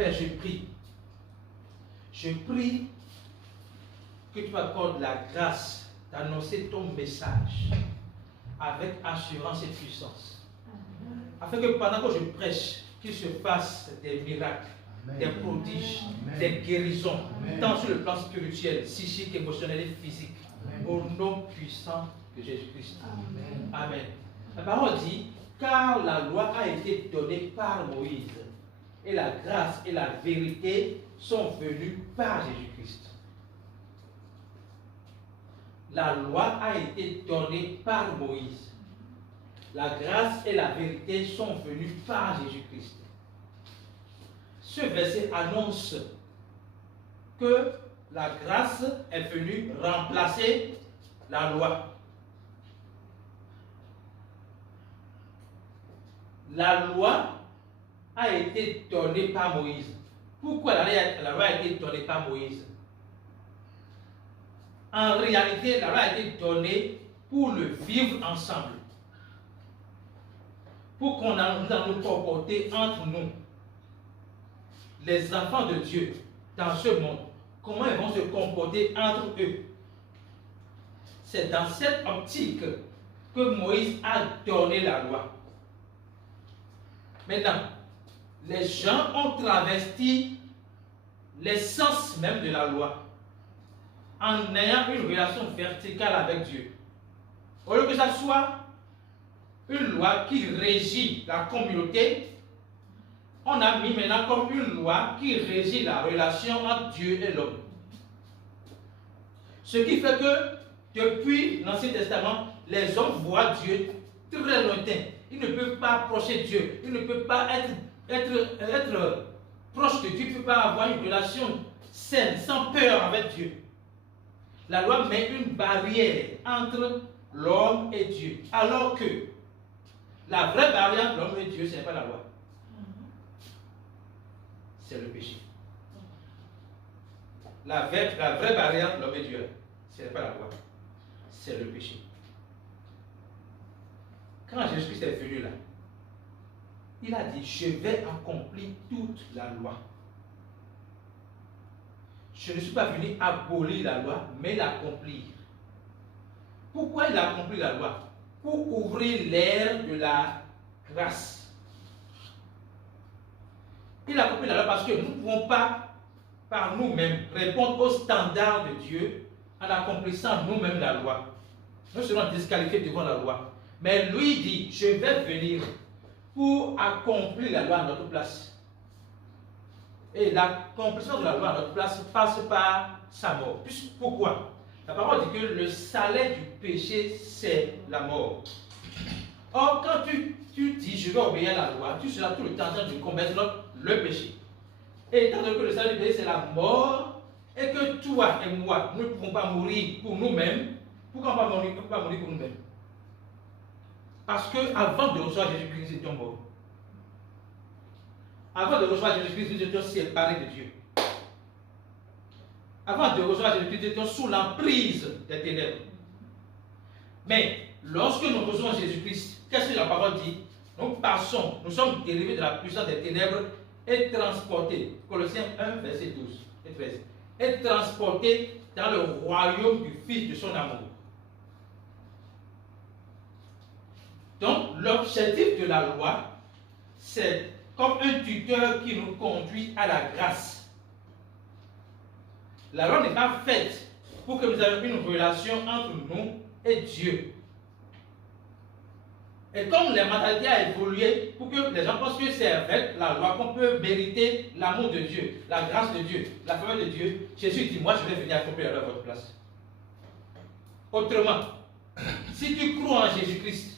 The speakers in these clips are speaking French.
Père, je prie. Je prie que tu m'accordes la grâce d'annoncer ton message avec assurance et puissance. Afin que pendant que je prêche, qu'il se fasse des miracles, des prodiges, des guérisons, tant sur le plan spirituel, psychique, émotionnel et physique. Au nom puissant de Jésus-Christ. Amen. La parole dit, car la loi a été donnée par Moïse, et la grâce et la vérité sont venues par Jésus-Christ. La loi a été donnée par Moïse. La grâce et la vérité sont venues par Jésus-Christ. Ce verset annonce que la grâce est venue remplacer la loi. La loi a été donnée par Moïse. Pourquoi la loi a été donnée par Moïse? En réalité, la loi a été donnée pour le vivre ensemble. Pour qu'on nous comporter entre nous. Les enfants de Dieu dans ce monde, comment ils vont se comporter entre eux. C'est dans cette optique que Moïse a donné la loi. Maintenant, les gens ont travesti l'essence même de la loi en ayant une relation verticale avec Dieu. Au lieu que ça soit une loi qui régit la communauté, on a mis maintenant comme une loi qui régit la relation entre Dieu et l'homme. Ce qui fait que depuis l'Ancien Testament, les hommes voient Dieu très lointain. Ils ne peuvent pas approcher Dieu. Ils ne peuvent pas être proches de Dieu. Ils ne peuvent pas avoir une relation saine, sans peur avec Dieu. La loi met une barrière entre l'homme et Dieu. Alors que la vraie barrière entre l'homme et Dieu, ce n'est pas la loi. C'est le péché. La vraie barrière entre l'homme et Dieu, ce n'est pas la loi. C'est le péché. Quand Jésus-Christ est venu là, il a dit, je vais accomplir toute la loi. Je ne suis pas venu abolir la loi, mais l'accomplir. Pourquoi il a accompli la loi? Pour ouvrir l'ère de la grâce. Il a accompli la loi parce que nous ne pouvons pas, par nous-mêmes, répondre aux standards de Dieu en accomplissant nous-mêmes la loi. Nous serons disqualifiés devant la loi. Mais lui dit, je vais venir pour accomplir la loi à notre place. Et l'accomplissement de la loi à notre place passe par sa mort. Pourquoi? La parole dit que le salaire du péché, c'est la mort. Or, quand tu dis, je vais obéir à la loi, tu seras tout le temps en train de commettre le péché. Et étant donné que le salaire du péché, c'est la mort, et que toi et moi, nous ne pouvons pas mourir pour nous-mêmes, pourquoi pas mourir pour nous-mêmes? Parce qu'avant de recevoir Jésus-Christ, nous étions morts. Avant de recevoir Jésus-Christ, nous étions séparés de Dieu. Avant de recevoir Jésus-Christ, nous étions sous l'emprise des ténèbres. Mais lorsque nous recevons Jésus-Christ, qu'est-ce que la parole dit? Nous sommes dérivés de la puissance des ténèbres et transportés. Colossiens 1, verset 12 et 13. Et transportés dans le royaume du Fils de son amour. Donc, l'objectif de la loi, c'est comme un tuteur qui nous conduit à la grâce. La loi n'est pas faite pour que nous ayons une relation entre nous et Dieu. Et comme la mentalité a évolué, pour que les gens pensent que c'est avec la loi qu'on peut mériter l'amour de Dieu, la grâce de Dieu, la faveur de Dieu, Jésus dit, moi je vais venir accomplir la loi à votre place. Autrement, si tu crois en Jésus-Christ,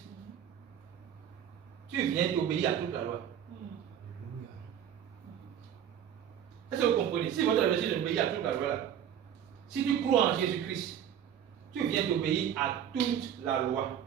tu viens d'obéir à toute la loi. Est-ce que vous comprenez? Si votre réflexion d'obéir à toute la loi là, si tu crois en Jésus-Christ, tu viens d'obéir à toute la loi.